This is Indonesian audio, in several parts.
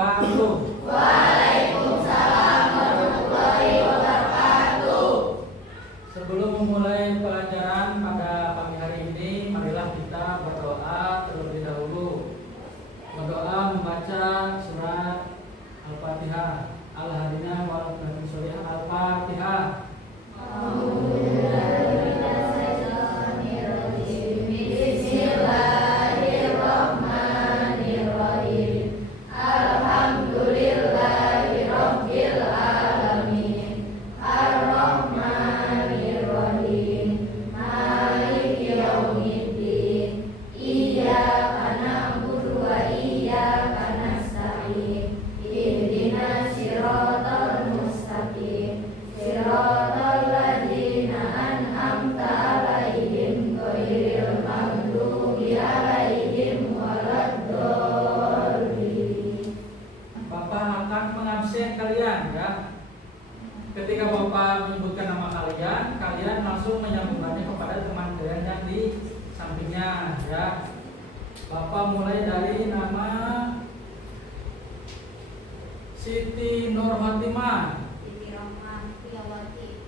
wabarakatuh. Waalaikumsalam warahmatullahi wabarakatuh. Sebelum memulai pelajaran pada pagi hari ini, marilah kita berdoa terlebih dahulu. Berdoa membaca surat Al-Fatihah. Al-Hadinah wal Fatihah. Al-Fatihah. Bismillahirrahmanirrahim. Alhamdulillahirabbil alamin. Ar-Rahmanirrahim. Maliki yaumiddin. Iyyaka na'budu wa iyyaka nasta'in. Ihdinas siratal mustaqim. Siratal ladzina an'amta 'alaihim ghairil maghdubi 'alaihim waladdallin. Bapak akan mengabsen kalian ya. Ketika Bapak menyebutkan nama kalian, kalian langsung menyambungkannya kepada teman kalian yang di sampingnya ya. Bapak mulai dari nama Siti Nur Fatimah. Siti Rahman, Priyawati,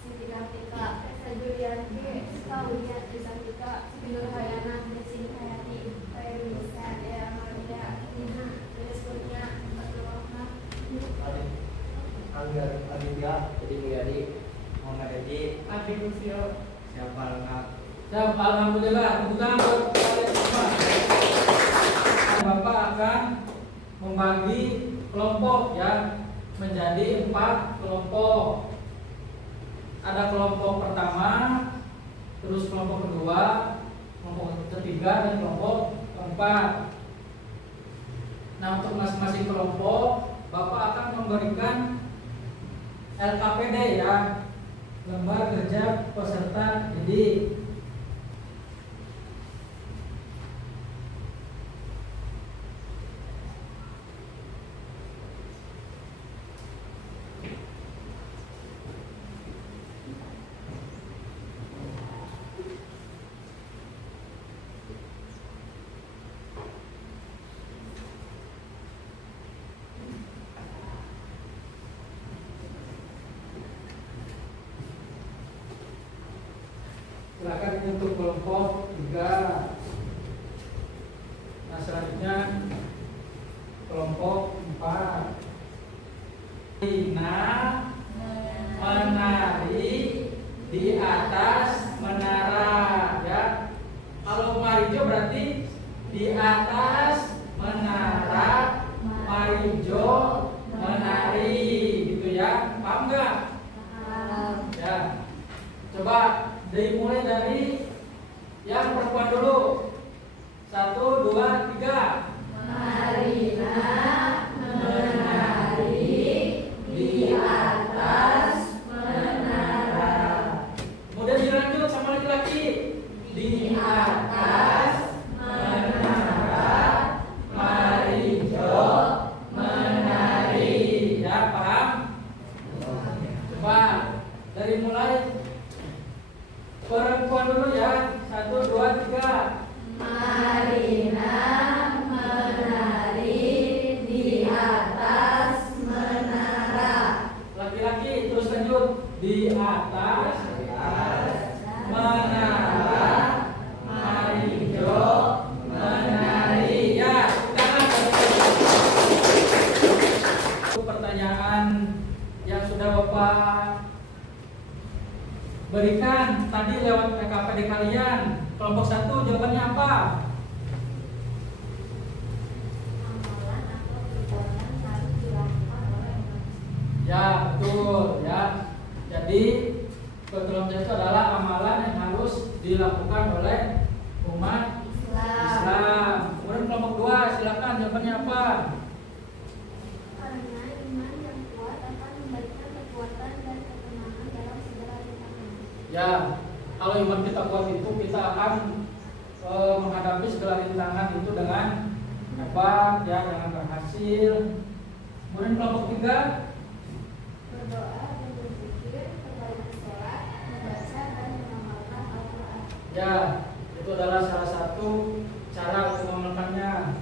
Siti Kartika, Esa Julianti, Kaulia, Trisaktika, Siti Nurhayana, Desi Hayati, Fairunisa, Dea Maria, Nina, Dedes Kurnia, Fatul Rahman, Aditya, jadi Mulyadi, Muhammad Edi, Abi Kusio. siapa lengkap? Siap, alhamdulillah. Tepuk tangan buat kalian semua. Bapak akan membagi kelompok ya menjadi 4 kelompok. Ada kelompok pertama, terus kelompok kedua, kelompok ketiga, dan kelompok keempat. Nah, untuk masing-masing kelompok, Bapak akan memberikan LKPD ya, lembar kerja peserta didik. Silakan ini untuk kelompok 3. Nah, selanjutnya kelompok 4. Rina menari di atas menara ya. Kalau Marijo berarti di atas menara Marijo menari gitu ya. Paham nggak? Ya. Coba dimulai dari yang perempuan dulu. 1, 2, 3. Marina menari di atas menara. Kemudian dilanjut sama laki-laki. Di atas menara Marijo menari. Ya, paham? Coba dari mulai perempuan dulu ya. 1, 2, 3. Marina menari di atas menara. Laki-laki terus lanjut. Di atas menara Marijo menari. Ya, sekarang pertanyaan yang sudah Bapak berikan tadi lewat PKPD kalian. Kelompok 1 jawabannya apa? Amalan atau perbuatan harus dilakukan oleh umat Islam. Ya, betul ya. Jadi kelompok itu adalah amalan yang harus dilakukan oleh umat Islam. Kemudian kelompok 2, silakan jawabannya apa? Karena iman yang kuat akan memberikan kekuatan dan ketenangan dalam segala rintangan. Ya, kalau iman kita kuat itu kita akan menghadapi segala rintangan itu dengan hebat ya, dengan berhasil. Kemudian kelompok 3, Berdoa dan berzikir, perbanyak sholat, membaca dan mengamalkan Al-Quran. ya, itu adalah salah satu cara untuk mengamalkannya.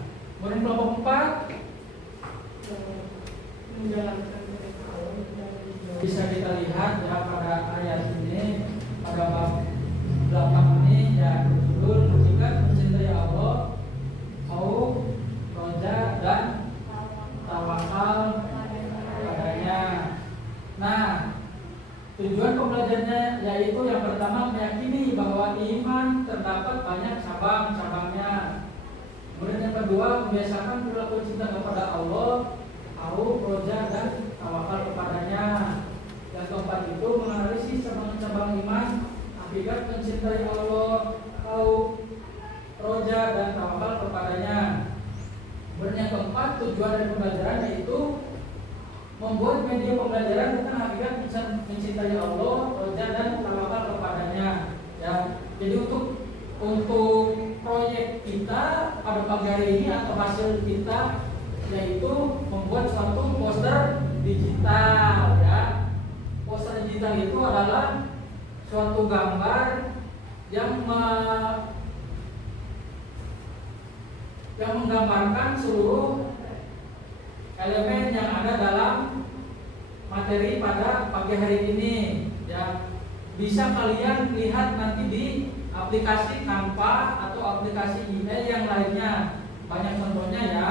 kedua, membiasakan perilaku cinta kepada Allah, au, roja, dan tawakal kepadanya. Yang keempat itu menganalisis cabang-cabang iman, hakikat mencintai Allah, au, roja, dan tawakal kepadanya. Kemudian yang keempat, tujuan dari pembelajaran yaitu membuat media pembelajaran tentang hakikat mencintai Allah, roja, dan tawakal kepadanya. Ya, jadi untuk proyek kita pada pagi hari ini atau hasil kita yaitu membuat suatu poster digital, ya. Poster digital itu adalah suatu gambar yang menggambarkan seluruh elemen yang ada dalam materi pada pagi hari ini, ya. Bisa kalian lihat nanti di aplikasi Canva atau aplikasi email yang lainnya, banyak contohnya ya.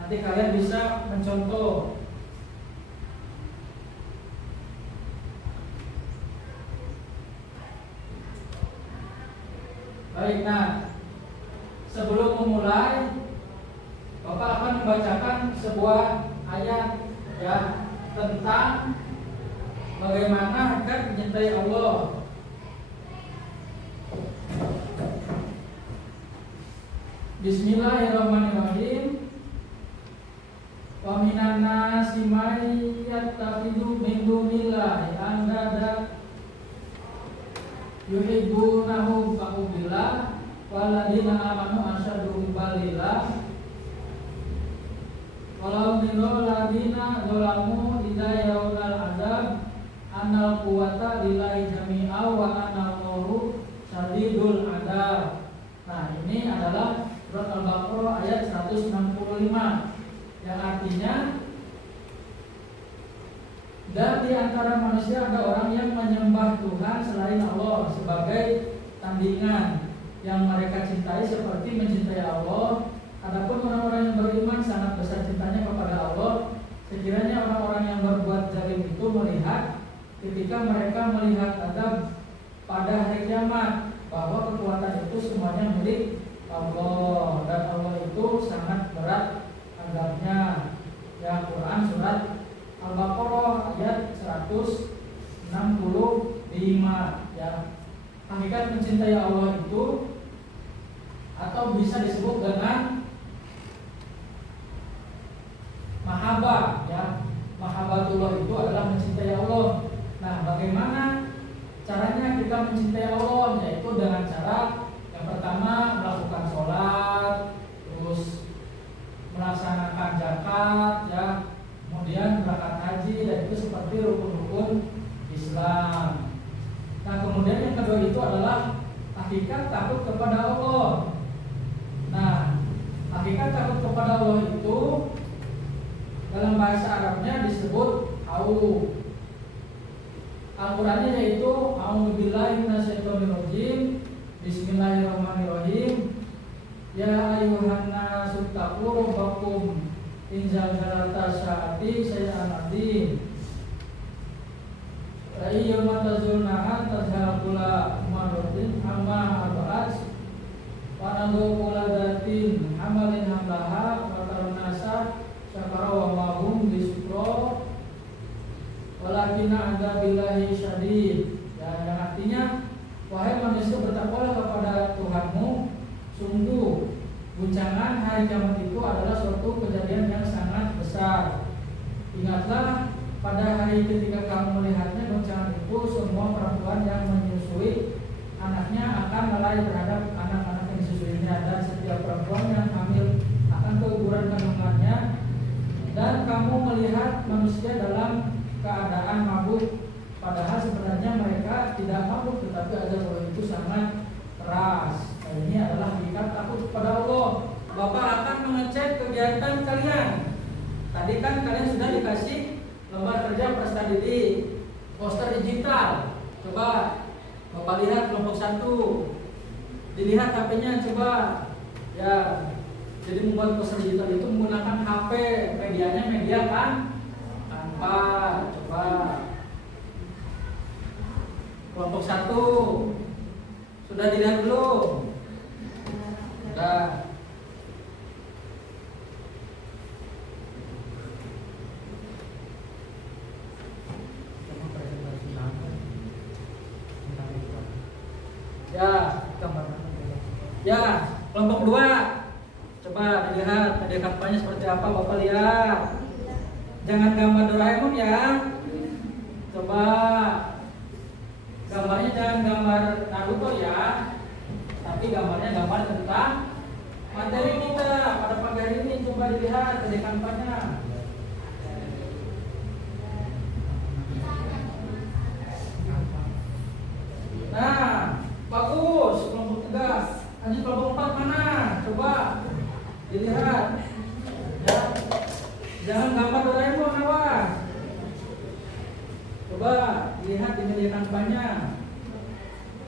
Nanti kalian bisa mencontoh. Baik, nah sebelum memulai, Bapak akan membacakan sebuah ayat ya tentang bagaimana hakikat mencintai Allah. Bismillahirrahmanirrahim. Wa minan nasi may yattakhidhu min dunillahi andada yuhibbunahum ka hubbillah waladina amanu asyaddu hubbalillah walau minal ladina zalamu idza yarawal adzab annal quwwata lillahi jami'a wa anallahu syadidul adzab. Nah, ini adalah surat Al-Baqarah ayat 165 yang artinya, dan di antara manusia ada orang yang menyembah Tuhan selain Allah sebagai tandingan yang mereka cintai seperti mencintai Allah. Adapun orang-orang yang beriman sangat besar cintanya kepada Allah. Sekiranya orang-orang yang berbuat zalim itu melihat ketika mereka melihat adab pada hari kiamat bahwa kekuatan itu semuanya milik Allah dan Allah itu sangat berat adabnya. Ya, Quran surat Al-Baqarah ayat 165 ya. Hakikat mencintai Allah itu atau bisa disebut dengan mahabbah ya. Mahabbatullah itu adalah mencintai Allah. Nah, bagaimana caranya kita mencintai Allah? Yaitu dengan cara yang pertama melakukan sholat, terus melaksanakan zakat ya, kemudian berangkat haji, dan itu seperti rukun-rukun Islam. Nah, kemudian yang kedua itu adalah hakikat takut kepada Allah. Nah, hakikat takut kepada Allah itu dalam bahasa Arabnya disebut au. Al-Qur'annya yaitu A'udzubillahi minasyaitonirrajim. Bismillahirrahmanirrahim. Ya ayyuhan nasu taqu rabbakum in zalzalata sya'ati syai'an 'adzim. Wa yawma tazulnaha tazhalula marratin amma arba'at wa nadu quladatin hamalin hamlaha wa tarnasa syakara wa mahum bisukra walakinna adzabillahi syadid. Ya, yang artinya, wahai manusia, bertakwalah kepada Tuhanmu, sungguh guncangan hari kiamat itu adalah suatu kejadian yang sangat besar. Ingatlah pada hari ketika kamu melihatnya guncangan itu, semua perempuan yang menyusui anaknya akan lalai terhadap anak-anak yang disusuinya, dan setiap perempuan yang hamil akan keguguran kandungannya. Dan kamu melihat manusia dalam keadaan mabuk, padahal sebenarnya mereka tidak mabuk, tetapi azab Allah itu sangat keras. Nah, ini adalah hakikat takut kepada Allah. Bapak akan mengecek kegiatan kalian. Tadi kan kalian sudah dikasih lembar kerja peserta didik, poster digital. Coba Bapak lihat kelompok 1. Dilihat HP-nya coba. Ya. Jadi membuat poster digital itu menggunakan HP, medianya media kan? Tanpa. Coba. Kelompok 1 sudah dilihat belum? Sudah. Ya, kelompok 2. Coba dilihat media kampanye seperti apa, Bapak lihat. Jangan gambar Doraemon ya. Coba gambarnya jangan gambar Naruto ya. Tapi gambarnya gambar tentang materi kita pada pagi hari ini. Coba dilihat media kampanye. Nah, bagus, kelompok 3. Lanjut kelompok 4 mana? Coba dilihat. Ya. Jangan gambar Doraemon, awas. Coba dilihat di media kampanye.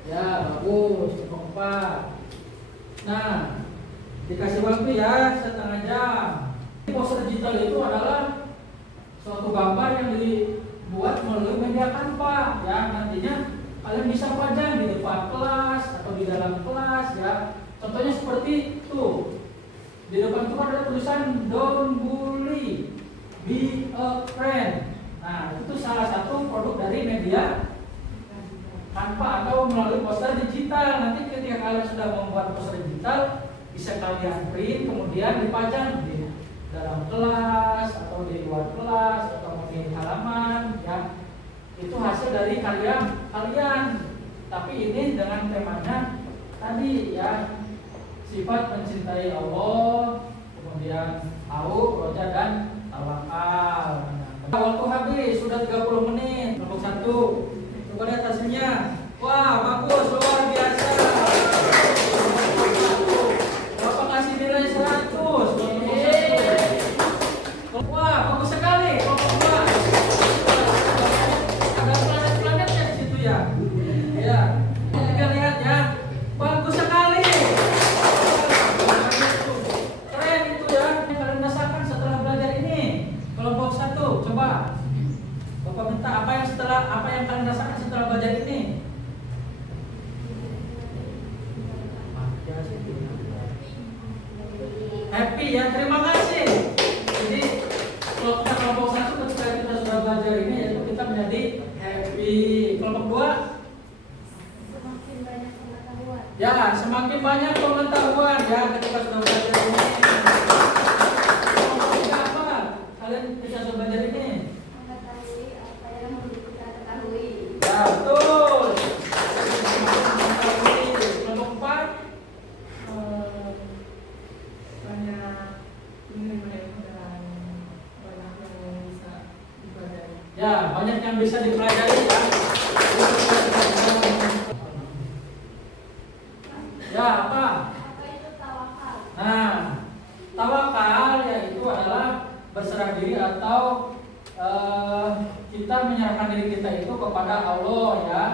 Ya, bagus, kelompok 4. Nah, dikasih waktu ya setengah jam. Poster digital itu adalah suatu gambar yang dibuat melalui media Canva ya. Nantinya kalian bisa pajang di depan kelas atau di dalam kelas ya. Contohnya seperti itu. Di depan itu ada tulisan don't bully, be a friend. Nah, itu salah satu produk dari media Canva atau melalui poster digital. Nanti ketika kalian sudah membuat poster digital, bisa kalian print kemudian dipajang di dalam kelas atau di luar kelas atau mungkin halaman ya. Itu hasil dari karya kalian. Tapi ini dengan temanya tadi ya, sifat mencintai Allah, kemudian tahu, roja dan tawakal. Waktu habis sudah 30 menit. Kelompok 1. Coba lihat hasilnya. Wah, bagus, luar biasa. Bapak kasih nilai 100. Wah, bagus sekali. Kelompok 2. Ada planet-planetnya di situ ya. Ya. Kita lihat ya. Bagus sekali. Keren itu ya. Yang kalian rasakan setelah belajar ini. Kelompok 1, coba. Bapak minta apa yang kalian rasakan setelah belajar ini? Happy ya, terima kasih. Jadi kelompok 1 ketika kita sudah belajar ini yaitu kita menjadi happy. Kelompok 2, Semakin banyak pengetahuan. ya semakin banyak pengetahuan ya ketika sudah belajar ini. Kelompok 3 apa? Kalian ketika sudah belajar ini? Mengetahui apa yang perlu kita ketahui. Ya betul. Kelompok 4, banyak ilmu dan banyak yang bisa dipelajari. ya banyak yang bisa dipelajari ya. Ya apa? Apa itu tawakal? Nah, tawakal yaitu adalah berserah diri atau kita menyerahkan diri kita itu kepada Allah ya.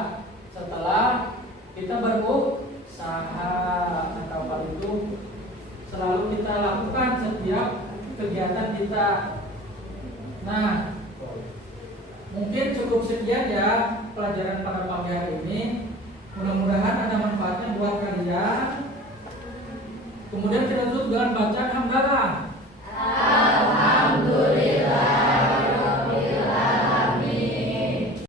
Setelah kita berusaha, tawakal itu selalu kita lakukan setiap kegiatan kita. Nah, mungkin cukup sekian ya pelajaran pada pagi hari ini. Mudah-mudahan ada manfaatnya buat kalian. Kemudian kita tutup dengan baca